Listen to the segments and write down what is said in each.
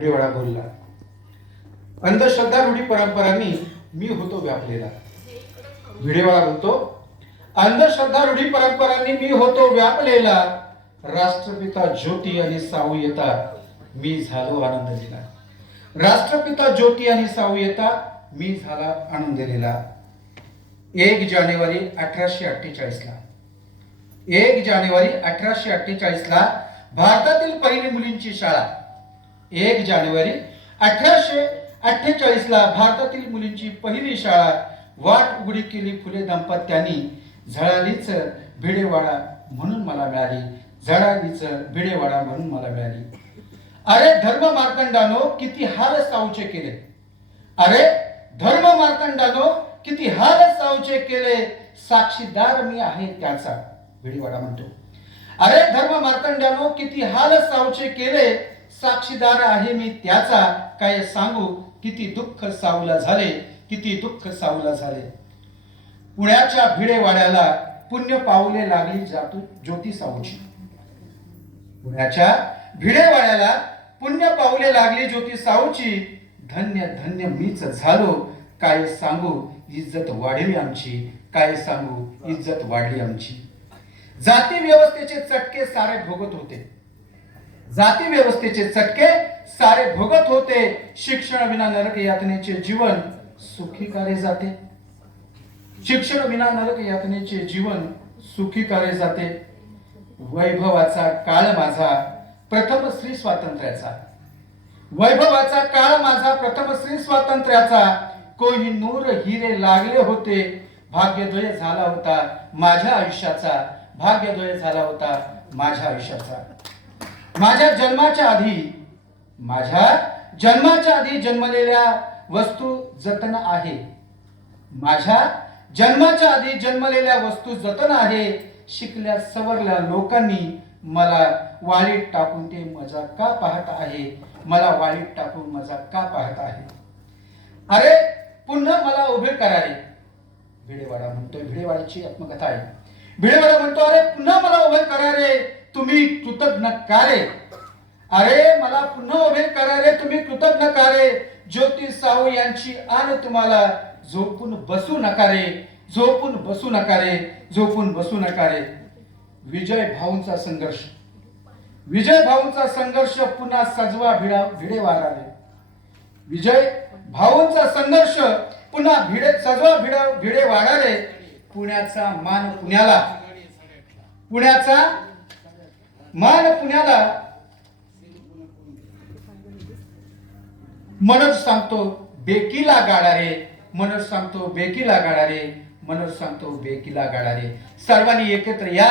वेळा बोलला. अंधश्रद्धा रूढी परंपरांनी मी होतो व्यापलेला. भिडेवाळा बोलतो अंधश्रद्धा रूढी परंपरांनी मी होतो व्यापलेला. राष्ट्रपिता ज्योती आणि साऊ येता मी झालो आनंद दिला राष्ट्रपिता ज्योती आणि साऊ येता मी झाला आनंद दिलेला एक जानेवारी अठराशे अठ्ठेचाळीसला. एक जानेवारी अठराशे अठ्ठेचाळीसला भारतातील पहिली मुलींची शाळा. एक जानेवारी अठराशे अठ्ठेचाळीस ला भारतातील मुलींची पहिली शाळा वाट उघडी केली फुले दाम्पत्यांनी. झळालीच भिडेवाडा म्हणून मला मिळाली. झळालीच भिडेवाडा म्हणून मला मिळाली. अरे धर्म मार्तंडानो किती हाल सावचे केले. अरे धर्म मार्तंडानो किती हाल सावचे केले. साक्षीदार मी आहे त्याचा भिडेवाडा म्हणतो. अरे धर्म मार्तंडानो किती हाल सावचे केले. साक्षीदार आहे मी त्याचा काय सांगू? किती दुःख सावला झाले किती दुःख सावला झाले. पुण्याच्या भिडेवाड्याला पुण्य पावले लागली जातू ज्योती पुण्याच्या भिडेवाड्याला पुण्य पावले लागली ज्योती साऊची धन्य धन्य मीच झालो. काय सांगू? इज्जत वाढली आमची. काय सांगू? इज्जत वाढली आमची. जाती व्यवस्थेचे चटके सारे भोगत होते. जाती व्यवस्थेचे चटके सारे भोगत होते. शिक्षण विना नरक यातनेचे जीवन सुखी कार्य जाते. शिक्षण विना नरक यातनेचे जीवन सुखी कार्य जाते. वैभवाचा काळ माझा प्रथम स्त्री स्वातंत्र्याचा. वैभवाचा काळ माझा प्रथम स्त्री स्वातंत्र्याचा. कोही नूर हिरे लागले होते. भाग्यद्वय झाला होता माझ्या आयुष्याचा. भाग्यद्वय झाला होता माझ्या आयुष्याचा. माझ्या जन्माच्या आधी माझ्या जन्माच्या आधी जन्मलेल्या वस्तू जतन आहे. माझ्या जन्माच्या आधी जन्मलेल्या वस्तू जतन आहे शिकल्या सवरल्या लोकांनी मला वाळीत टाकून ते मजा का पाहत आहे? मला वाळीत टाकून मजा का पाहत आहे? अरे पुन्हा मला उभे करा रे भिडेवाडा म्हणतोय भिडेवाड्याची आत्मकथा आहे. भिडेवाडा म्हणतो अरे पुन्हा मला उभे करा रे तुम्ही कृतज्ञ का रे? अरे मला पुन्हा उभे करा रे तुम्ही कृतज्ञ का रे? ज्योती साऊ यांची आण तुम्हाला झोपून बसू नका रे झोपून बसू नका रे झोपून बसू नका रे. विजय भाऊंचा संघर्ष. विजय भाऊंचा संघर्ष पुन्हा सजवा भिडा भिडे रे. विजय भाऊंचा संघर्ष पुन्हा भिडे सजवा भिडा भिडे वाढाले पुण्याचा मान पुण्याला. पुण्याचा मान पुण्याला मनोज सांगतो बेकीला गाडा रे मनोज सांगतो बेकीला गाडा रे मनोज सांगतो बेकीला गाडा रे सर्वांनी एकत्र या.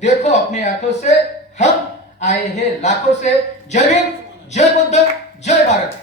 देखो अपने हाथों से हम आए हैं लाखों से. जय भीम जय बुद्ध जय भारत.